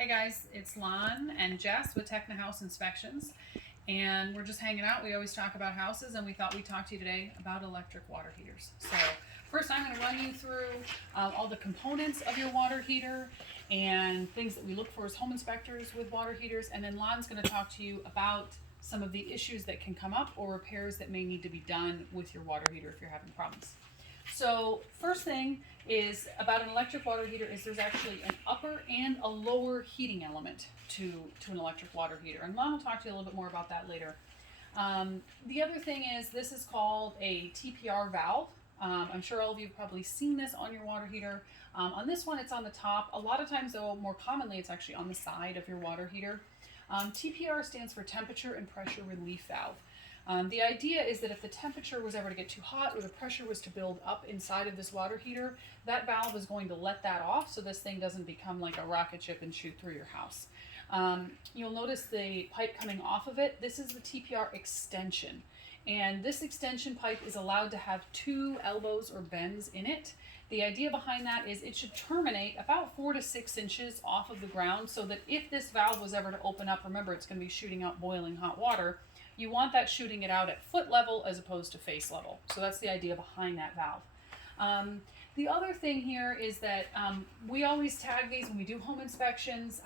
Hey guys, it's Lon and Jess with Techno House Inspections, and we're just hanging out. We always talk about houses, and we thought we'd talk to you today about electric water heaters. So first I'm going to run you through all the components of your water heater and things that we look for as home inspectors with water heaters, and then Lon's going to talk to you about some of the issues that can come up or repairs that may need to be done with your water heater if you're having problems. So first thing is about an electric water heater is there's actually an upper and a lower heating element to an electric water heater. And Lon will talk to you a little bit more about that later. The other thing is this is called a TPR valve. I'm sure all of you have probably seen this on your water heater. On this one, it's on the top. A lot of times, though, more commonly, it's actually on the side of your water heater. TPR stands for temperature and pressure relief valve. The idea is that if the temperature was ever to get too hot or the pressure was to build up inside of this water heater, that valve is going to let that off so this thing doesn't become like a rocket ship and shoot through your house. You'll notice the pipe coming off of it. This is the TPR extension. And this extension pipe is allowed to have 2 elbows or bends in it. The idea behind that is it should terminate about 4 to 6 inches off of the ground so that if this valve was ever to open up, remember it's going to be shooting out boiling hot water, you want that shooting it out at foot level as opposed to face level. So that's the idea behind that valve. The other thing here is that we always tag these when we do home inspections.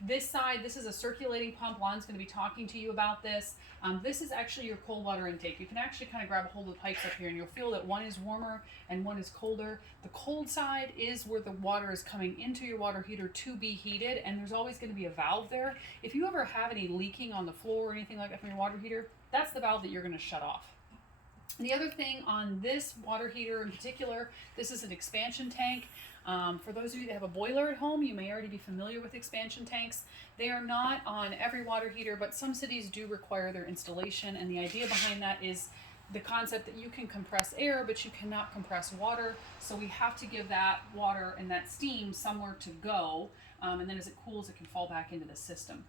This side, this is a circulating pump. Lon's going to be talking to you about this. This is actually your cold water intake. You can actually kind of grab a hold of the pipes up here and you'll feel that one is warmer and one is colder. The cold side is where the water is coming into your water heater to be heated, and there's always going to be a valve there. If you ever have any leaking on the floor or anything like that from your water heater, that's the valve that you're going to shut off. The other thing on this water heater in particular, this is an expansion tank. For those of you that have a boiler at home, you may already be familiar with expansion tanks. They are not on every water heater, but some cities do require their installation, and the idea behind that is the concept that you can compress air, but you cannot compress water, so we have to give that water and that steam somewhere to go, and then as it cools, it can fall back into the system.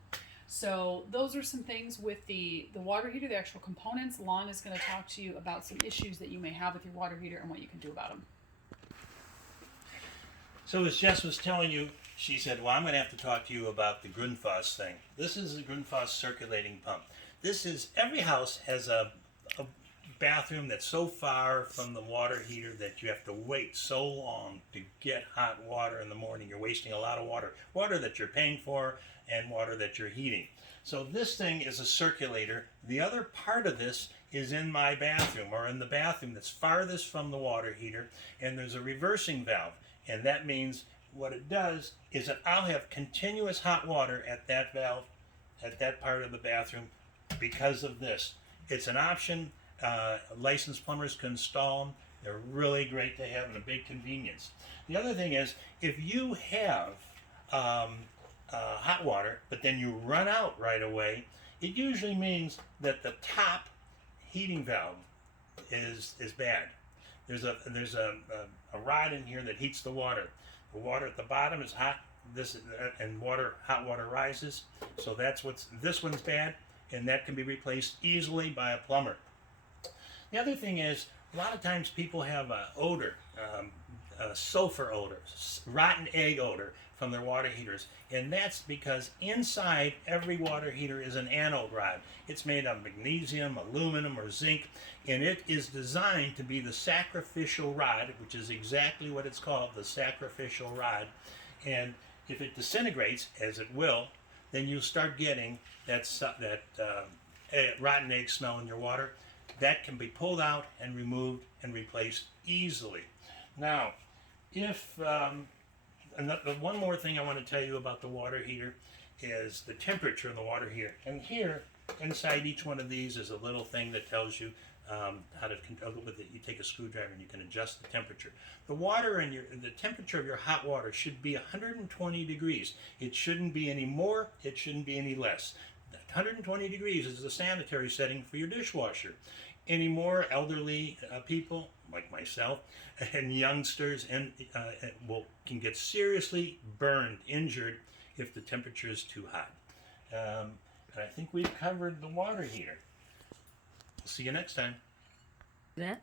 So those are some things with the water heater, the actual components. Lon is going to talk to you about some issues that you may have with your water heater and what you can do about them. So as Jess was telling you, she said, well, I'm going to have to talk to you about the Grundfos thing. This is the Grundfos circulating pump. This is, every house has a bathroom that's so far from the water heater that you have to wait so long to get hot water in the morning. You're wasting a lot of water. Water that you're paying for and water that you're heating. So this thing is a circulator. The other part of this is in my bathroom, or in the bathroom that's farthest from the water heater, and there's a reversing valve. And that means what it does is that I'll have continuous hot water at that valve, at that part of the bathroom, because of this. It's an option. Licensed plumbers can install them. They're really great to have and a big convenience. The other thing is, if you have hot water, but then you run out right away, it usually means that the top heating valve is bad. There's a rod in here that heats the water. The water at the bottom is hot. And hot water rises. So this one's bad, and that can be replaced easily by a plumber. The other thing is, a lot of times people have an odor, sulfur odor, rotten egg odor from their water heaters. And that's because inside every water heater is an anode rod. It's made of magnesium, aluminum, or zinc, and it is designed to be the sacrificial rod, which is exactly what it's called, the sacrificial rod. And if it disintegrates, as it will, then you'll start getting that rotten egg smell in your water. That can be pulled out and removed and replaced easily. Now, one more thing I want to tell you about the water heater is the temperature in the water heater. And here, inside each one of these is a little thing that tells you how to control it. With it, you take a screwdriver and you can adjust the temperature. The water in the temperature of your hot water should be 120 degrees. It shouldn't be any more. It shouldn't be any less. 120 degrees is the sanitary setting for your dishwasher. Any more elderly people, like myself, and youngsters can get seriously burned, injured, if the temperature is too hot. And I think we've covered the water heater. See you next time. That